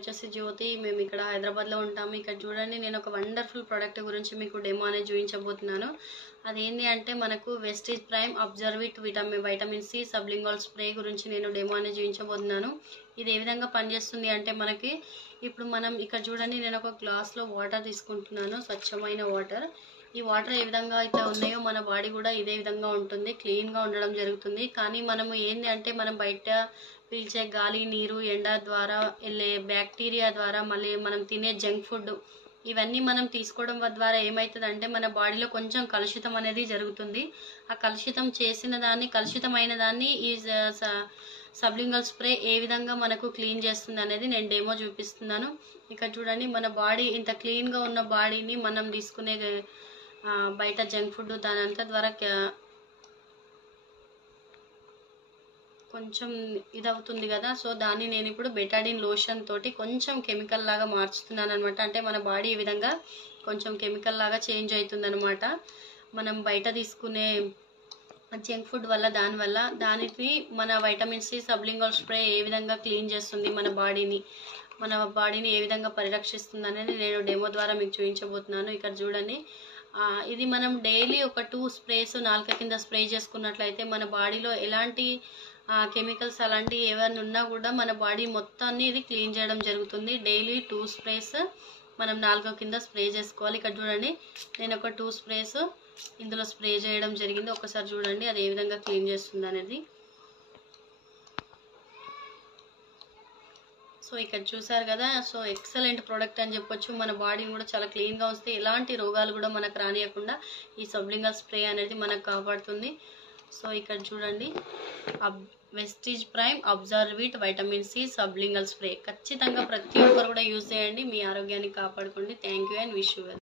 వచ్చేసి జ్యోతి. మేము ఇక్కడ హైదరాబాద్లో ఉంటాము. ఇక్కడ చూడండి, నేను ఒక వండర్ఫుల్ ప్రోడక్ట్ గురించి మీకు డెమో అనేది చూపించబోతున్నాను. అదేంటి అంటే మనకు Vestige prime absorbit vitamin C sublingual spray గురించి నేను డెమో అనేది చూపించబోతున్నాను. ఇది ఏ విధంగా పనిచేస్తుంది అంటే మనకి ఇప్పుడు మనం ఇక్కడ చూడండి, నేను ఒక గ్లాస్లో వాటర్ తీసుకుంటున్నాను, స్వచ్ఛమైన వాటర్. ఈ వాటర్ ఏ విధంగా అయితే ఉన్నాయో మన బాడీ కూడా ఇదే విధంగా ఉంటుంది, క్లీన్గా ఉండడం జరుగుతుంది. కానీ మనము ఏంటి అంటే మనం బయట పీల్చే గాలి, నీరు, ఎండ ద్వారా వెళ్ళే బ్యాక్టీరియా ద్వారా, మళ్ళీ మనం తినే జంక్ ఫుడ్, ఇవన్నీ మనం తీసుకోవడం ద్వారా ఏమవుతుందంటే మన బాడీలో కొంచెం కలుషితం అనేది జరుగుతుంది. ఆ కలుషితమైన దాన్ని ఈ సబ్లింగల్ స్ప్రే ఏ విధంగా మనకు క్లీన్ చేస్తుంది అనేది నేను డెమో చూపిస్తున్నాను. ఇక్కడ చూడండి, మన బాడీ ఇంత క్లీన్గా ఉన్న బాడీని మనం తీసుకునే బయట జంక్ ఫుడ్ దాని అంతా ద్వారా కొంచెం ఇదవుతుంది కదా. సో దాన్ని నేను ఇప్పుడు బెటాడిన్ లోషన్ తోటి కొంచెం కెమికల్ లాగా మార్చుతున్నాను అనమాట. అంటే మన బాడీ ఈ విధంగా కొంచెం కెమికల్ లాగా చేంజ్ అవుతుంది అనమాట. మనం బయట తీసుకునే జంక్ ఫుడ్ వల్ల దానికి మన వైటమిన్ సి సబ్లింగల్ స్ప్రే ఏ విధంగా క్లీన్ చేస్తుంది, మన బాడీని ఏ విధంగా పరిరక్షిస్తుంది అనేది నేను డెమో ద్వారా మీకు చూపించబోతున్నాను. ఇక్కడ చూడండి, ఇది మనం డైలీ ఒక 2 స్ప్రేస్ నాలుక కింద స్ప్రే చేసుకున్నట్లయితే మన బాడీలో ఎలాంటి కెమికల్స్ అలాంటివి ఏమైనా ఉన్నా కూడా మన బాడీ మొత్తాన్ని ఇది క్లీన్ చేయడం జరుగుతుంది. డైలీ 2 స్ప్రేస్ మనం నాలుక కింద స్ప్రే చేసుకోవాలి. ఇక్కడ చూడండి, నేను ఒక 2 స్ప్రేస్ ఇందులో స్ప్రే చేయడం జరిగింది. ఒకసారి చూడండి అది ఏ విధంగా క్లీన్ చేస్తుంది అనేది. సో ఇక్కడ చూసారు కదా, సో ఎక్సలెంట్ ప్రోడక్ట్ అని చెప్పొచ్చు. మన బాడీని కూడా చాలా క్లీన్గా వస్తే ఎలాంటి రోగాలు కూడా మనకు రానియకుండా ఈ సబ్లింగల్ స్ప్రే అనేది మనకు కాపాడుతుంది. సో ఇక్కడ చూడండి, Vestige prime absorbit vitamin C sublingual spray ఖచ్చితంగా ప్రతి ఒక్కరు కూడా యూజ్ చేయండి. మీ ఆరోగ్యాన్ని కాపాడుకోండి. Thank you and wish you well.